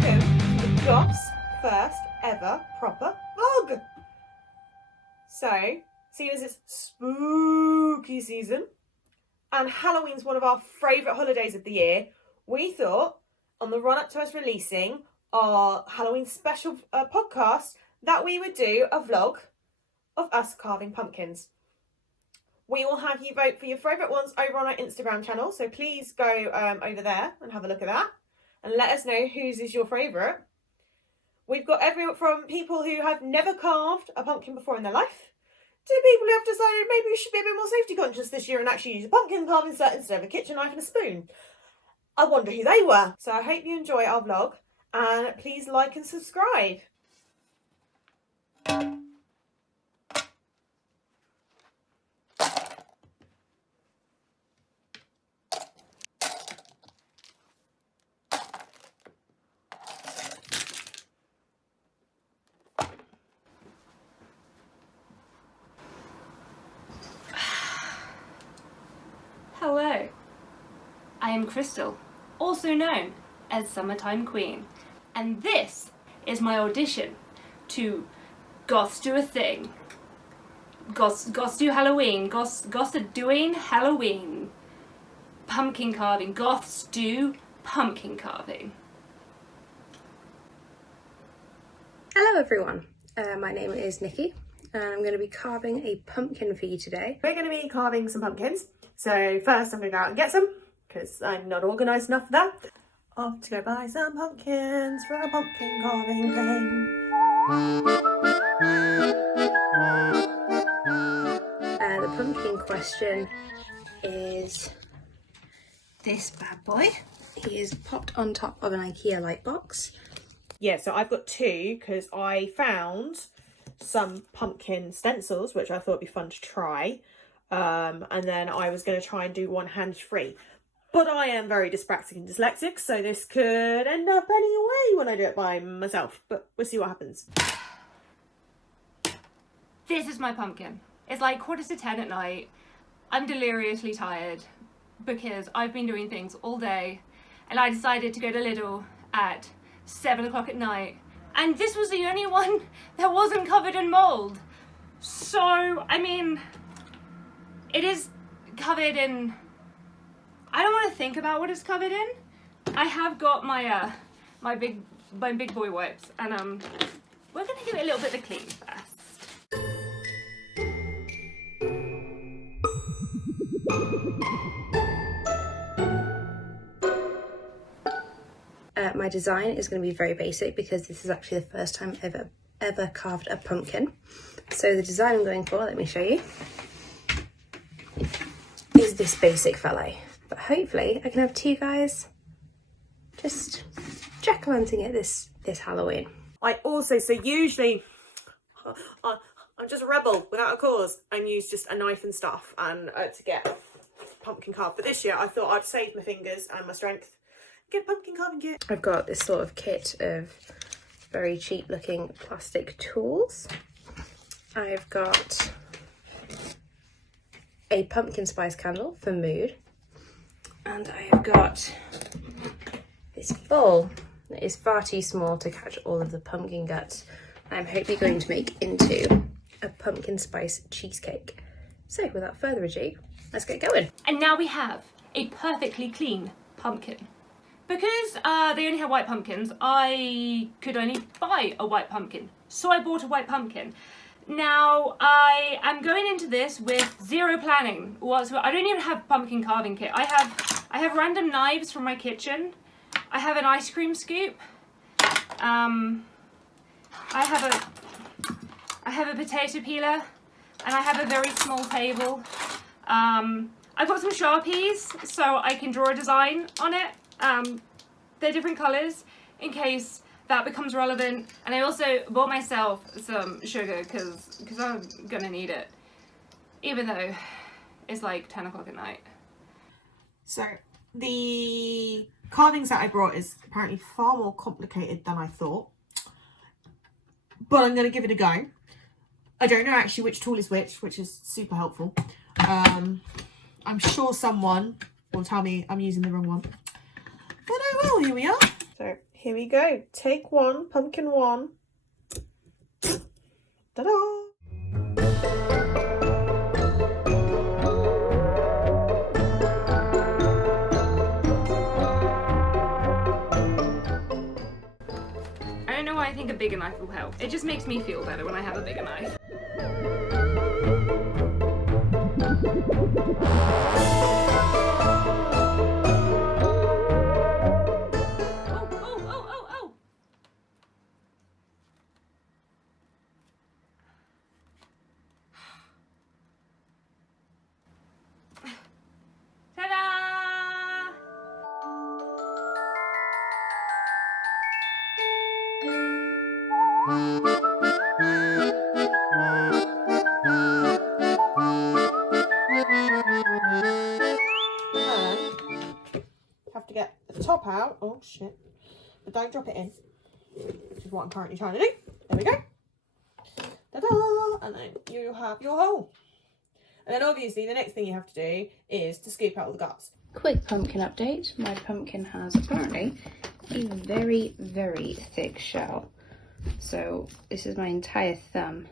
Welcome to the Goths' first ever proper vlog. So, seeing as it's spooky season and Halloween's one of our favourite holidays of the year, we thought on the run up to us releasing our Halloween special podcast that we would do a vlog of us carving pumpkins. We will have you vote for your favourite ones over on our Instagram channel, so please go over there and have a look at that and let us know whose is your favourite. We've got everyone from people who have never carved a pumpkin before in their life to people who have decided maybe we should be a bit more safety conscious this year and actually use a pumpkin carving set instead of a kitchen knife and a spoon. I wonder who they were. So I hope you enjoy our vlog and please like and subscribe. Hello, I am Crystal, also known as Summertime Queen, and this is my audition to Goths Do a Thing. Goths do Halloween, Goths are doing Halloween. Pumpkin carving, Goths do pumpkin carving. Hello everyone, my name is Nikki and I'm going to be carving a pumpkin for you today. We're going to be carving some pumpkins. So first I'm going to go out and get some because I'm not organised enough for that. Off to go buy some pumpkins for a pumpkin carving thing. The pumpkin question is this bad boy. He is popped on top of an IKEA light box. Yeah, so I've got two because I found some pumpkin stencils, which I thought would be fun to try. And then I was going to try and do one hands-free. But I am very dyspraxic and dyslexic, so this could end up any way when I do it by myself. But we'll see what happens. This is my pumpkin. It's like 9:45 at night. I'm deliriously tired because I've been doing things all day and I decided to go to Lidl at 7 o'clock at night. And this was the only one that wasn't covered in mould. So, I mean, it is covered in, I don't want to think about what it's covered in. I have got my my big boy wipes and we're going to give it a little bit of a clean first. My design is going to be very basic because this is actually the first time I've ever carved a pumpkin. So the design I'm going for, let me show you, is this basic fella. But hopefully I can have two guys just jack-o'-lanterning it this Halloween. I also, so usually I'm just a rebel without a cause and use just a knife and stuff and to get pumpkin carved. But this year I thought I'd save my fingers and my strength. Get a pumpkin carving kit. I've got this sort of kit of very cheap looking plastic tools. I've got a pumpkin spice candle for mood. And I have got this bowl that is far too small to catch all of the pumpkin guts. I'm hopefully going to make into a pumpkin spice cheesecake. So without further ado, let's get going. And now we have a perfectly clean pumpkin. Because they only have white pumpkins, I could only buy a white pumpkin. So I bought a white pumpkin. Now, I am going into this with zero planning whatsoever. I don't even have a pumpkin carving kit. I have random knives from my kitchen. I have an ice cream scoop. I have a potato peeler. And I have a very small table. I've got some Sharpies so I can draw a design on it. They're different colours in case that becomes relevant. And I also bought myself some sugar because I'm gonna need it, even though it's like 10 o'clock at night. So the carving set I brought is apparently far more complicated than I thought, but I'm going to give it a go. I don't know actually which tool is which is super helpful. I'm sure someone will tell me I'm using the wrong one, but I will. Here we are. So Here we go. Take one, pumpkin one. Ta-da! I don't know why I think a bigger knife will help. It just makes me feel better when I have a bigger knife. Ta-da! Have to get the top out. Oh shit. But don't drop it in. Which is what I'm currently trying to do. There we go. Ta-da! And then you have your hole. And then obviously the next thing you have to do is to scoop out all the guts. Quick pumpkin update. My pumpkin has apparently a very, very thick shell. So this is my entire thumb.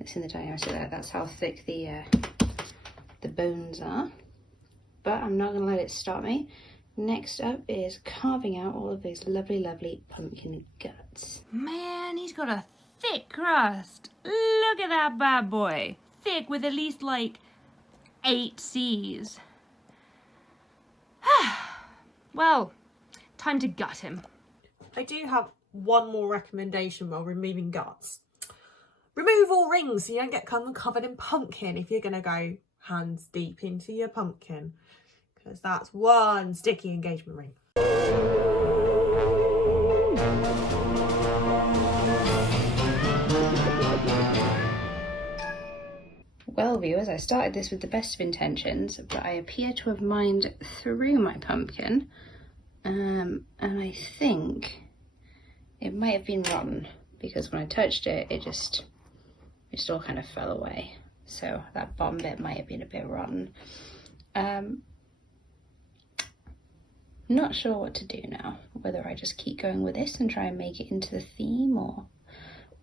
It's in the diameter there. That's how thick the bones are. But I'm not going to let it stop me. Next up is carving out all of those lovely, lovely pumpkin guts. Man, he's got a thick crust. Look at that bad boy. Thick with at least like 8 C's. Well, time to gut him. I do have one more recommendation while removing guts. Remove all rings so you don't get covered in pumpkin if you're going to go hands deep into your pumpkin. Because that's one sticky engagement ring. Well, viewers, I started this with the best of intentions, but I appear to have mined through my pumpkin, and I think it might have been rotten, because when I touched it, it just all kind of fell away. So that bottom bit might have been a bit rotten. Not sure what to do now, whether I just keep going with this and try and make it into the theme, or...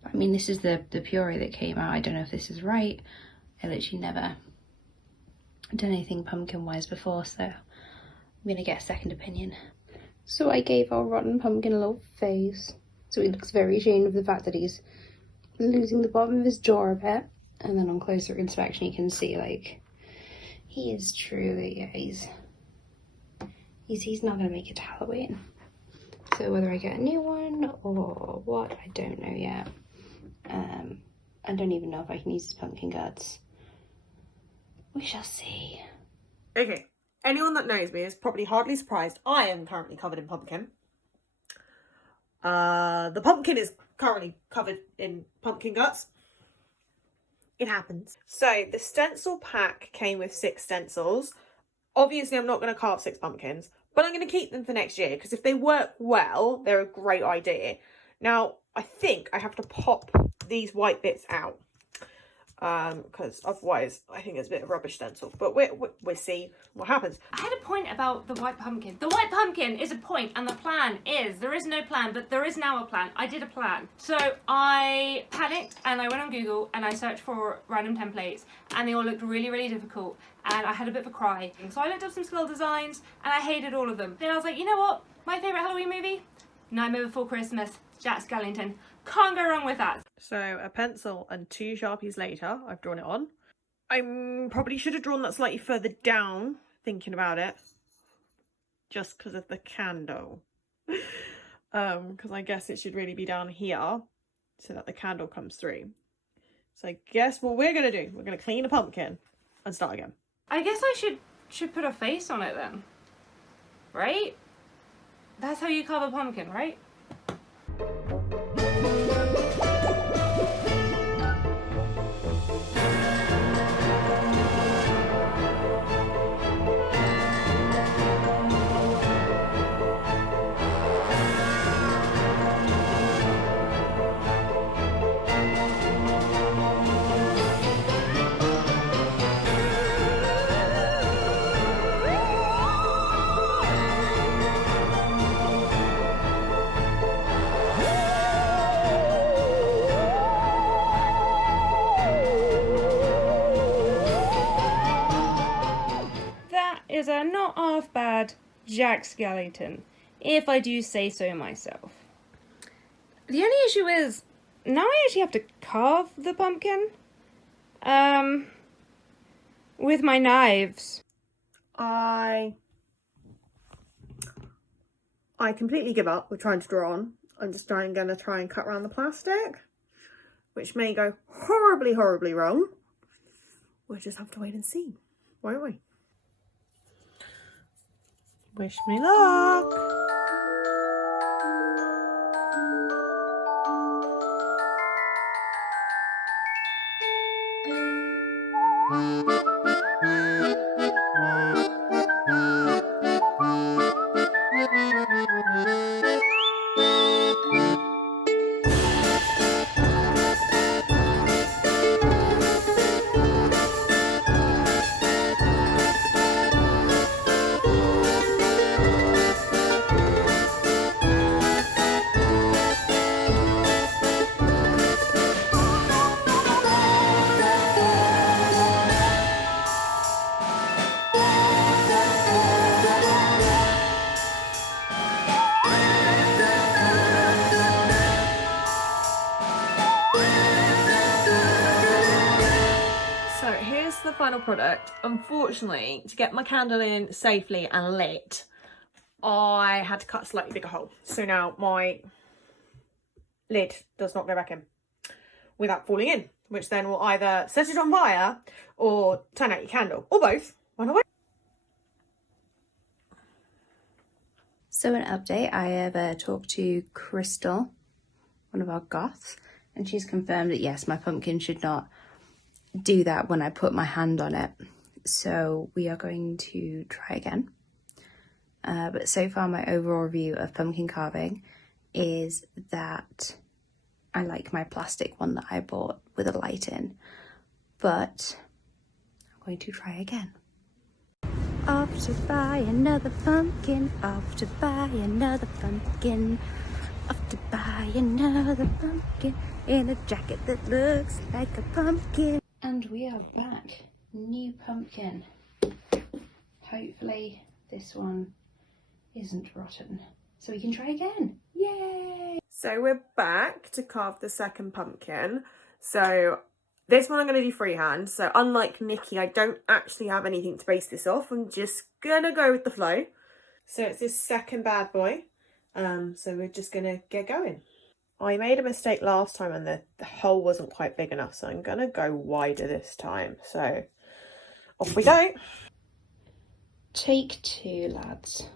I mean, this is the puree that came out. I don't know if this is right. I literally never done anything pumpkin-wise before, so I'm gonna get a second opinion. So I gave our rotten pumpkin a little face, so he looks very ashamed of the fact that he's losing the bottom of his jaw a bit. And then on closer inspection, you can see, like, he is truly, yeah, he's not gonna make it to Halloween. So whether I get a new one or what, I don't know yet. I don't even know if I can use his pumpkin guts. We shall see. Okay, anyone that knows me is probably hardly surprised. I am currently covered in pumpkin. The pumpkin is currently covered in pumpkin guts. It happens. So the stencil pack came with 6 stencils. Obviously, I'm not going to carve 6 pumpkins, but I'm going to keep them for next year because if they work well, they're a great idea. Now, I think I have to pop these white bits out because otherwise I think it's a bit of rubbish stencil, but we'll see what happens. I had a point about the white pumpkin. The white pumpkin is a point, and the plan is, there is no plan, but there is now a plan. I did a plan. So I panicked and I went on Google and I searched for random templates and they all looked really, really difficult and I had a bit of a cry. So I looked up some skull designs and I hated all of them. Then I was like, you know what? My favourite Halloween movie? Nightmare Before Christmas, Jack Skellington. Can't go wrong with that. So a pencil and 2 Sharpies later, I've drawn it on. I probably should have drawn that slightly further down, thinking about it, just because of the candle. Because I guess it should really be down here so that the candle comes through. So I guess what we're going to do, we're going to clean a pumpkin and start again. I guess I should put a face on it then. Right? That's how you carve a pumpkin, right? that is a not half bad Jack Skellington, if I do say so myself. The only issue is, now I actually have to carve the pumpkin. With my knives. I completely give up with trying to draw on. I'm just gonna try and cut around the plastic, which may go horribly, horribly wrong. We'll just have to wait and see, won't we? Wish me luck. The final product. Unfortunately, to get my candle in safely and lit, I had to cut a slightly bigger hole. So now my lid does not go back in without falling in, which then will either set it on fire or turn out your candle, or both. Run away. So an update, I have talked to Crystal, one of our Goths, and she's confirmed that yes, my pumpkin should not do that when I put my hand on it. So we are going to try again. But so far my overall review of pumpkin carving is that I like my plastic one that I bought with a light in. But I'm going to try again. Off to buy another pumpkin, off to buy another pumpkin, off to buy another pumpkin in a jacket that looks like a pumpkin. And we are back. New pumpkin. Hopefully this one isn't rotten, so we can try again. Yay! So we're back to carve the second pumpkin. So this one I'm going to do freehand. So unlike Nikki, I don't actually have anything to base this off. I'm just going to go with the flow. So it's this second bad boy. So we're just going to get going. I made a mistake last time and the hole wasn't quite big enough, so I'm going to go wider this time. So off we go. Take two, lads.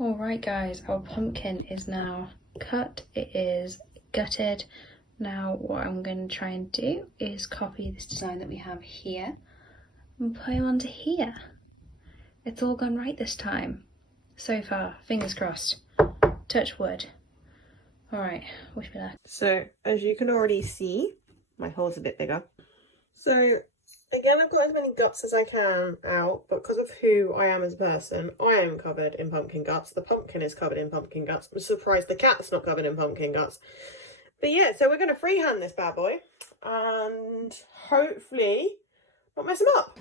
Alright guys, our pumpkin is now cut. It is gutted. Now what I'm going to try and do is copy this design that we have here and put him onto here. It's all gone right this time. So far, fingers crossed. Touch wood. Alright, wish me luck. So as you can already see, my hole's a bit bigger. So again, I've got as many guts as I can out, but because of who I am as a person, I am covered in pumpkin guts. The pumpkin is covered in pumpkin guts. I'm surprised the cat's not covered in pumpkin guts. But yeah, so we're going to freehand this bad boy and hopefully not mess him up.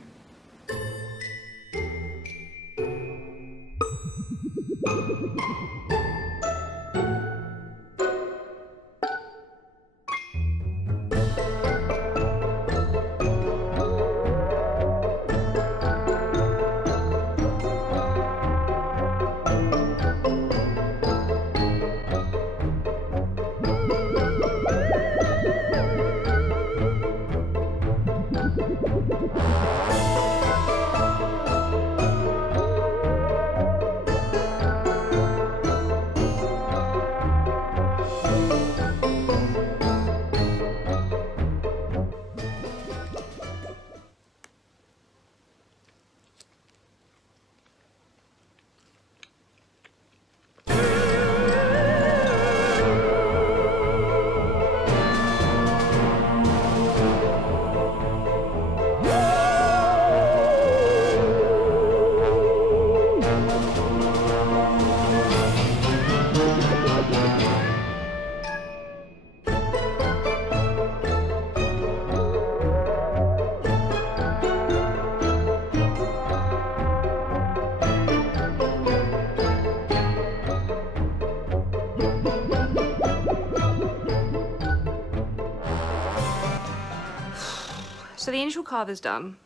carve is done.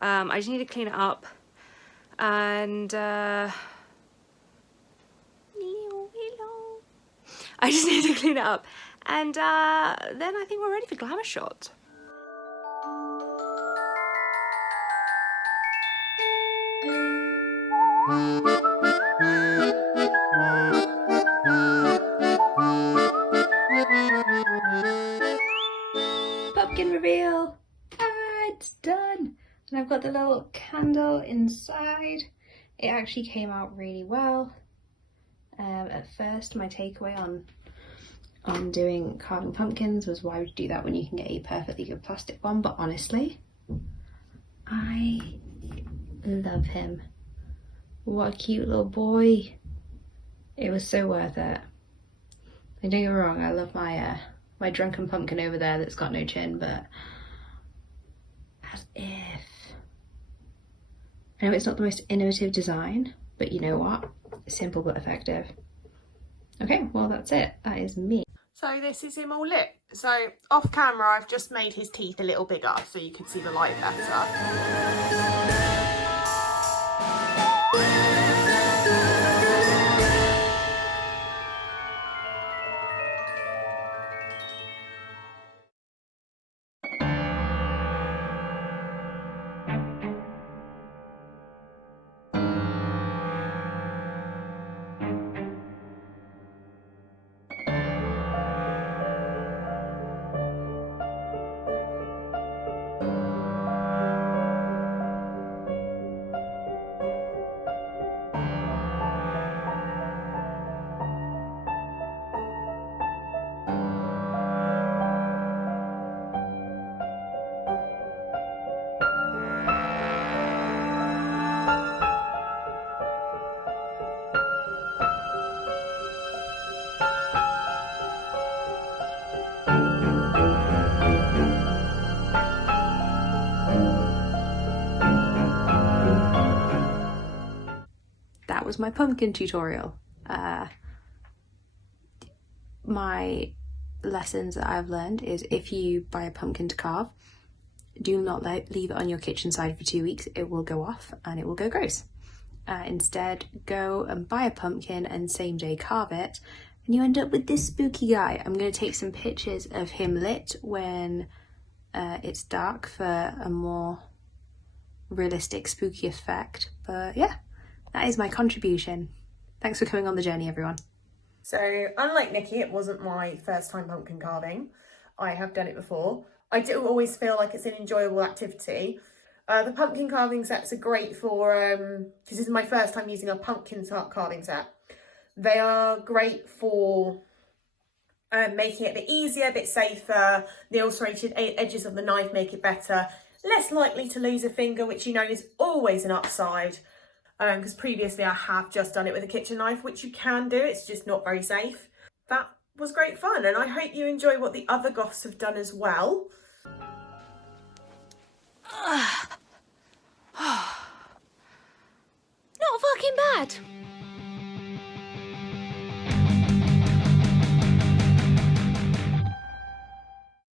I just need to clean it up and I just need to clean it up and then I think we're ready for glamour shots. Pumpkin reveal! Ah, it's done! And I've got the little candle inside. It actually came out really well. At first, my takeaway on doing carving pumpkins was, why would you do that when you can get a perfectly good plastic one? But honestly, I love him. What a cute little boy. It was so worth it. And don't get me wrong, I love my my drunken pumpkin over there that's got no chin, but as if. I know it's not the most innovative design, but you know what? Simple but effective. Okay, well that's it. That is me. So this is him all lit. So off camera, I've just made his teeth a little bigger so you can see the light better. That was my pumpkin tutorial. My lessons that I've learned is, if you buy a pumpkin to carve, do not leave it on your kitchen side for 2 weeks. It will go off and it will go gross. Instead, go and buy a pumpkin and same day carve it, and you end up with this spooky guy. I'm going to take some pictures of him lit when it's dark for a more realistic spooky effect. But yeah, that is my contribution. Thanks for coming on the journey, everyone. So unlike Nikki, it wasn't my first time pumpkin carving. I have done it before. I do always feel like it's an enjoyable activity. The pumpkin carving sets are great for, because this is my first time using a pumpkin carving set. They are great for making it a bit easier, a bit safer. The ulcerated edges of the knife make it better. Less likely to lose a finger, which you know is always an upside. Because previously I have just done it with a kitchen knife, which you can do, it's just not very safe. That was great fun, and I hope you enjoy what the other Goths have done as well. Not fucking bad.